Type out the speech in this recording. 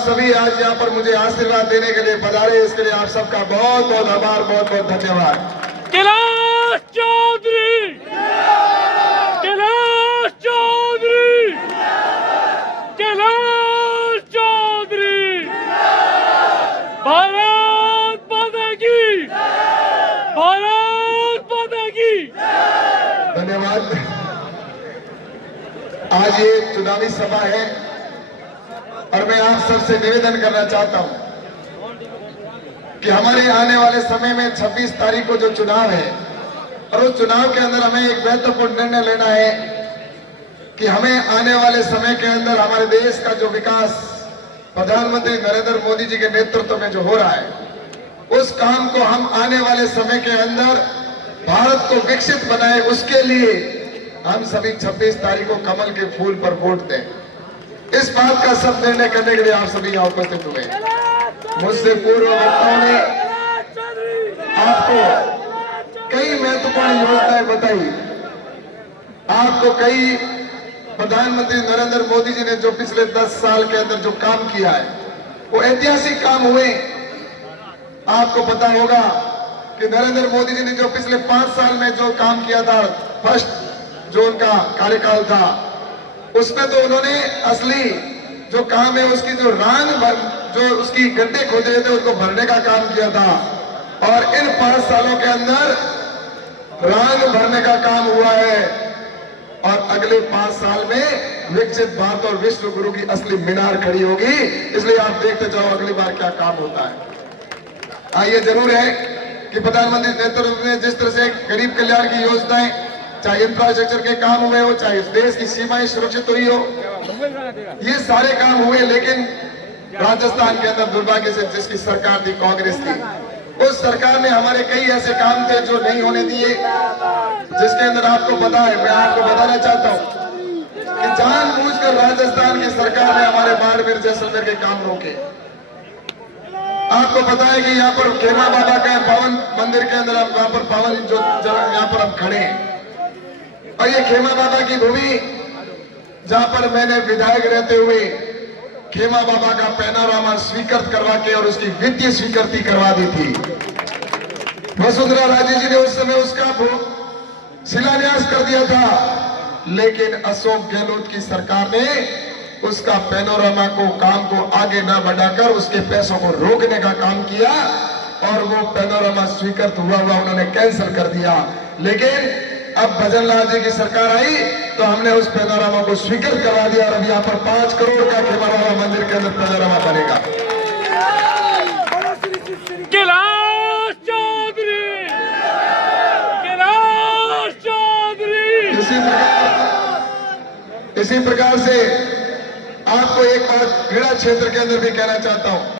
सभी आज यहाँ पर मुझे आशीर्वाद देने के लिए पधारे, इसके लिए आप सबका बहुत बहुत आभार, बहुत बहुत धन्यवाद। कैलाश चौधरी, कैलाश चौधरी, कैलाश चौधरी, भारत माता की, भारत माता की। धन्यवाद। आज ये चुनावी सभा है और मैं आप सबसे निवेदन करना चाहता हूं कि हमारे आने वाले समय में 26 तारीख को जो चुनाव है और उस चुनाव के अंदर हमें एक महत्वपूर्ण निर्णय लेना है कि हमें आने वाले समय के अंदर हमारे देश का जो विकास प्रधानमंत्री नरेंद्र मोदी जी के नेतृत्व में जो हो रहा है, उस काम को हम आने वाले समय के अंदर भारत को विकसित बनाए, उसके लिए हम सभी 26 तारीख को कमल के फूल पर वोट दें। इस बात का सब निर्णय करने के लिए आप सभी यहाँ उपस्थित हुए। मुझसे पूर्व वक्ताओं ने आपको कई महत्वपूर्ण योजनाएं बताई, आपको कई प्रधानमंत्री नरेंद्र मोदी जी ने जो पिछले 10 साल के अंदर जो काम किया है वो ऐतिहासिक काम हुए। आपको पता होगा कि नरेंद्र मोदी जी ने जो पिछले 5 साल में जो काम किया था, फर्स्ट जो उनका कार्यकाल था, उसमें तो उन्होंने असली जो काम है उसकी जो जो उसकी गड्ढे खोदे थे उसको भरने का काम किया था। और इन 5 सालों के अंदर रांग भरने का काम हुआ है और अगले 5 साल में विकसित भारत और विश्व गुरु की असली मीनार खड़ी होगी। इसलिए आप देखते जाओ अगली बार क्या काम होता है। ये जरूर है कि प्रधानमंत्री नेतृत्व में जिस तरह से गरीब कल्याण की योजनाएं, चाहे इंफ्रास्ट्रक्चर के काम हुए हो, चाहे देश की सीमाएं सुरक्षित हुई हो, ये सारे काम हुए। लेकिन राजस्थान के अंदर दुर्भाग्य से जिसकी सरकार थी कांग्रेस की, उस सरकार ने हमारे कई ऐसे काम थे जो नहीं होने दिए, जिसके अंदर आपको पता है, मैं आपको बताना चाहता हूं कि जानबूझकर राजस्थान की सरकार ने हमारे बाड़मेर जैसलमेर के काम रोके। आपको पता है कि यहाँ पर खेमा बाबा का पावन मंदिर के अंदर हम वहां पर पावन जो यहाँ पर हम खड़े हैं, और ये खेमा बाबा की भूमि जहां पर मैंने विधायक रहते हुए खेमा बाबा का पैनोरामा स्वीकृत करवा के और उसकी वित्तीय स्वीकृति करवा दी थी। वसुंधरा राजे जी ने उस समय उसका शिलान्यास कर दिया था, लेकिन अशोक गहलोत की सरकार ने उसका पैनोरामा को काम को आगे न बढ़ाकर उसके पैसों को रोकने का काम किया और वो पैनोरामा स्वीकृत हुआ उन्होंने कैंसिल कर दिया। लेकिन अब भजन लाल जी की सरकार आई तो हमने उस पैनोरामा को स्वीकृत करवा दिया और अब यहाँ पर 5 करोड़ का खेमा बाबा मंदिर के अंदर पैनोरामा बनेगा। कैलाश चौधरी, कैलाश चौधरी। इसी प्रकार से आपको एक बात क्रीड़ा क्षेत्र के अंदर भी कहना चाहता हूं।